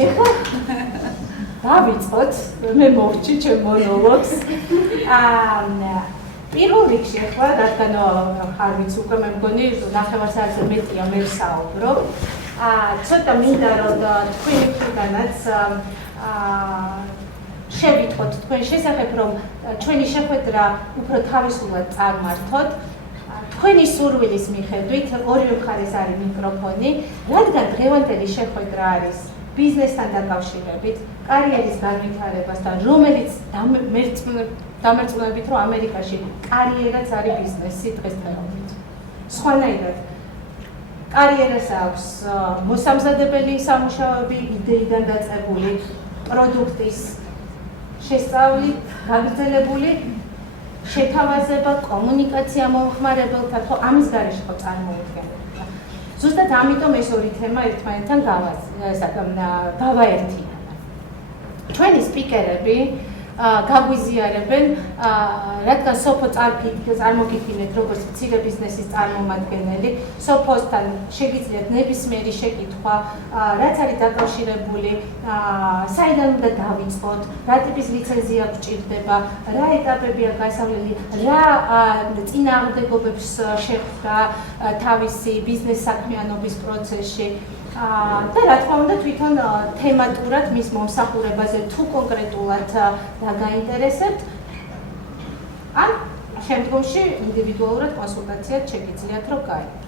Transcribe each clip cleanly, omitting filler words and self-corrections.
ეხლა დავიწყოთ, მე მოვჭი ჩემ მონოლოგს. პირველ რიგში ახლა რადგან ხარ ვიცი უკვე მე მგონი 9 საათზე მეტია მე ვსაუბრობ. ცოტა მინდა რომ თქვენი მხრიდანაც შევიტყოთ თქვენ შესახებ რომ ჩვენი შეხვედრა უფრო თავისუფლად წარმართოთ. თქვენი სურვილის მიხედვით ორივე მხარეს არის მიკროფონი, რადგან დღევანდელი შეხვედრა არის ბიზნესთან დაკავშირებით, კარიერის განვითარებასთან, რომელიც დამერწმუნებით რომ ამერიკაში კარიერაც არის ბიზნესი დღესდღეობით. სხვანაირად კარიერას აქვს მოსამზადებელი სამუშაოები, იდეიდან დაწყებული, პროდუქტის შესწავლით, გაგრძელებული შეთავაზება, კომუნიკაცია მომხმარებელთან, ხო ამის გარეშე ხო წარმოუდგენელია. ზუსტად ამიტომ ეს ორი თემა ერთმანეთთან გავაერთიანა. ჩვენი სპიკერები გაგვიზიარებენ, რადგან სოფო წარმოგიდგინეთ როგორც მცირე ბიზნესის წარმომადგენელი, სოფოსთან შეგიძლიათ ნებისმიერი შეკითხვა, რაც არის დაკავშირებული, საიდან უნდა დავიწყოთ, რა ტიპის ლიცენზია გვჭირდება, რა ეტაპებია გასავლელი, რა წინააღმდეგობებს შეხვდა თავისი ბიზნეს საქმიანობის პროცესში. და რა თქმა უნდა თვითონ თემატურად მის მომსახურებაზე თუ კონკრეტულად დაგაინტერესებთ, ან შემდგომში ინდივიდუალურად კონსულტაციად შეგიძლიათ რომ გაიგოთ.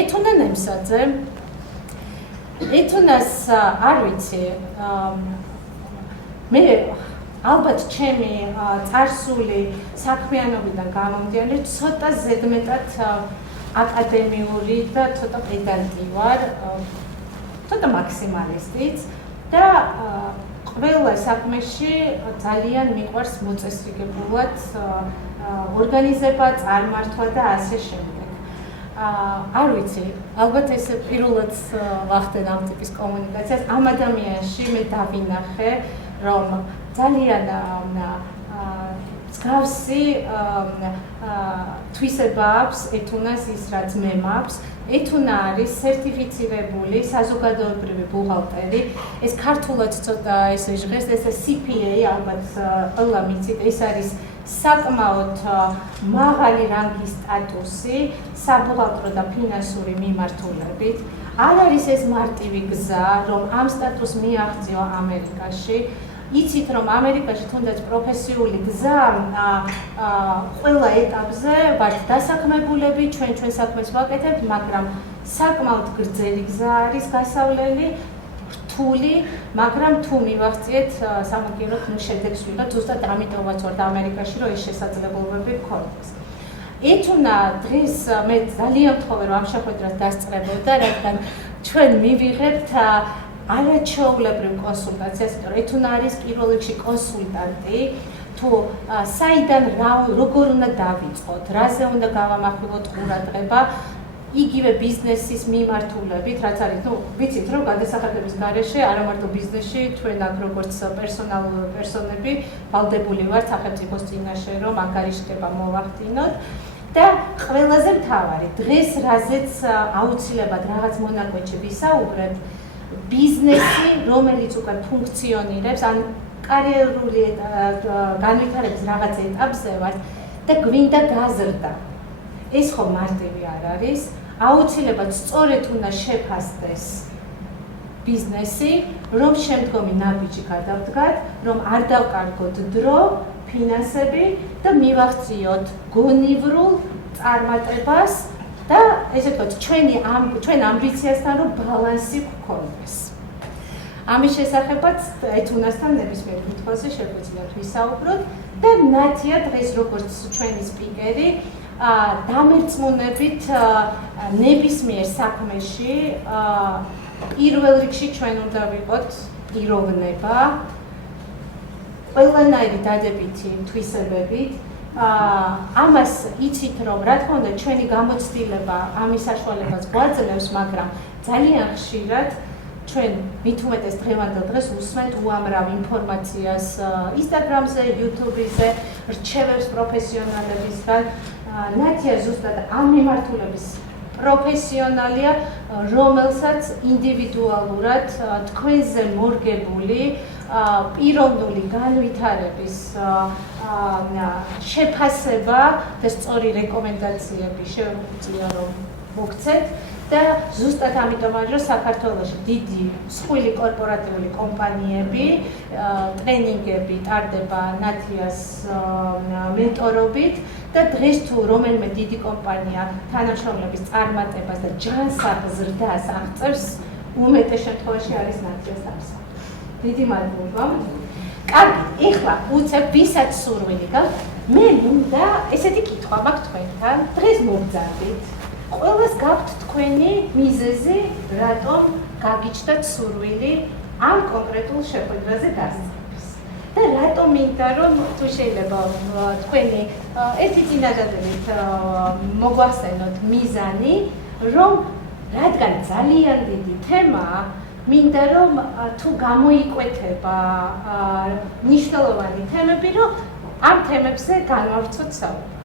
ეთუნა ნემსაძე, ეთუნას არ ვიცი, მე ალბათ ჩემი წარსული საქმიანობიდან გამომდინარე ცოტა ზედმეტად აკადემიური და ცოტა პედანტი ვარ. ცოტა მაქსიმალისტიც და ყველა საქმეში ძალიან მიყვარს მოწესრიგებულად ორგანიზება, წარმართვა და ასე შემდეგ. არ ვიცი, ალბათ ეს პირველად ვახდენ ამ ტიპის კომუნიკაციას. ამ ადამიანში მე დავინახე, რომ ძალიან მსგავსი თვისება აქვს ეთუნას ის რაც მე მაქვს. ეთუნა არის სერტიფიცირებული საზოგადოებრივი ბუღალტერი. ეს ქართულად ცოტა ესე ჟღერს, ეს CPA ალბათ ყველა მიცით, ეს არის საკმაოდ მაღალი რანგის სტატუსი საბუღალტრო და ფინანსური მიმართულებით. არ არის ეს მარტივი გზა, რომ ამ სტატუსს მიაღწიო ამერიკაში. იცით რომ ამერიკაში თუნდაც პროფესიული გზა ყველა ეტაპზე ვართ დასაქმებულები, ჩვენ საქმეს ვაკეთებთ, მაგრამ საკმაოდ გრძელი გზა არის გასავლელი, რთული, მაგრამ თუ მივახციეთ სამაგიეროდ შედეგს ვიღებთ, ზუსტად ამიტომაც ვართ ამერიკაში, რომ ეს შესაძლებლობები გქონდეს. ეთუნა დღეს მე ძალიან ვთხოვე რომ ამ შეხვედრას დასწრებოდა, რადგან ჩვენ მივიღებთ არაჩვეულებრივ კონსულტაციას, იმიტომ რომ ეთუნა არის პირველ რიგში კონსულტანტი, თუ საიდან როგორ უნდა დავიწყოთ, რაზე უნდა გავამახვილოთ ყურადღება, იგივე ბიზნესის მიმართულებით, რაც არის, ვიცით რომ გადასახადების გარეშე არა მარტო ბიზნესში, ჩვენ აქ როგორც პერსონები ვალდებული ვართ სახელმწიფოს წინაშე, რომ ანგარიშდება მოვახდინოთ. და ყველაზე მთავარი, დღეს რაზეც აუცილებლად რაღაც მონაკვეთში ვისაუბრებთ, ბიზნესი, რომელიც უკვე ფუნქციონირებს, ან კარიერული განვითარების რაღაც ეტაპზე ვართ და გვინდა გაზრდა. ეს ხო მარტივი არ არის, აუცილებლად სწორედ უნდა შეფასდეს ბიზნესი, რომ შემდგომი ნაბიჯი გადავდგათ, რომ არ დავკარგოთ დრო, ფინანსები და მივახციოთ გონივრულ წარმატებას და ესე ვთქვათ, ჩვენ ამბიციასთან რომ ბალანსი გქონდეს. ამის შესახებაც ეთუნასთან ნებისმიერ კითხვაზე შეგვიძლიათ ვისაუბროთ და ნათია დღეს როგორც ჩვენი სპიკერი დამერწმუნებით ნებისმიერ საქმეში პირველ რიგში ჩვენ უნდა ვიყოთ პიროვნება, ყველანაირი დადებითი თვისებებით. ამას იცით რომ რა თქმა უნდა ჩვენი გამოცდილება ამის საშუალებას გვაძლევს, მაგრამ ძალიან ხშირად ჩვენ მით უმეტეს დღევანდელ დღეს უსმენთ უამრავ ინფორმაციას Instagram-ზე, YouTube-ზე, რჩევებს პროფესიონალებისგან. ნათია ზუსტად ამ მიმართულების პროფესიონალია, რომელსაც ინდივიდუალურად თქვენზე მორგებული პიროვნული განვითარების შეფასება და სწორი რეკომენდაციები შეუძლია რომ მოგცეთ და ზუსტად ამიტომ არის რომ საქართველოში დიდი მსხვილი კორპორატიული კომპანიები ტრენინგები ტარდება ნათიას მენტორობით და დღეს თუ რომელიმე დიდი კომპანია თანამშრომლების წარმატებას და ჯანსაღ ზრდას აღწევს უმეტეს შემთხვევაში არის ნათიას დამსახურება. დიდი მადლობა. კარგი, ეხლა უცებ ვისაც სურვილი გაქვთ, მე მინდა ესეთი კითხვა მაქვს თქვენთან, დღეს მოგძარდით. ყველას გაქვთ თქვენი მიზეზი, რატომ გაგიჩნდათ სურვილი ამ კონკრეტულ შეხვედრაზე დასწრების. და რატომ მინდა რომ თუ შეიძლება თქვენი ერთი წინადადებით მოგვახსენოთ მიზანი, რომ რადგან ძალიან დიდი თემაა, მინდა რომ თუ გამოიკვეთება მნიშვნელოვანი თემები, რომ ამ თემებზე განვავრცოთ საუბარი.